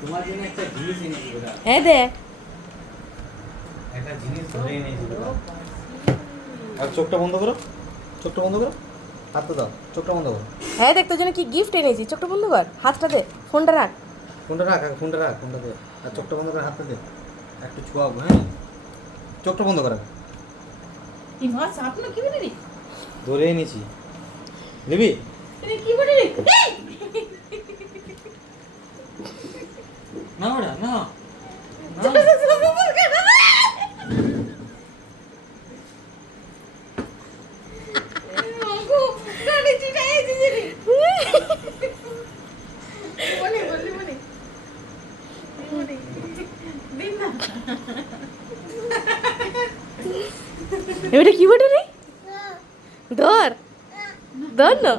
তোমার জন্য একটা জিনিস এনেছি ওটা। হ্যাঁ দে। একটা জিনিস ধরে এনেছি ওটা। আর চোখটা বন্ধ করো, চোখটা বন্ধ করো, হাতটা দাও, চোখটা বন্ধ করো। হ্যাঁ দেখ তোর জন্য কি গিফট এনেছি, চোখটা বন্ধ কর, হাতটা দে, ফোনটা রাখ। ফোনটা রাখ, ফোনটা রাখ, ফোনটা দে। আর চোখটা বন্ধ করে হাতটা দে, একটু ছোঁয়াবো। হ্যাঁ, চোখটা বন্ধ করা। কি মাছ আপনি কি বলি রে? ধরে এনেছি, দিবি? এটা কি বলি রে? না ওটা না, মাগো গাড়ি চিটা এসে রে। বলে বলে বলে বলে দিন না। এবারে কি বটে রে? ধর ধর না।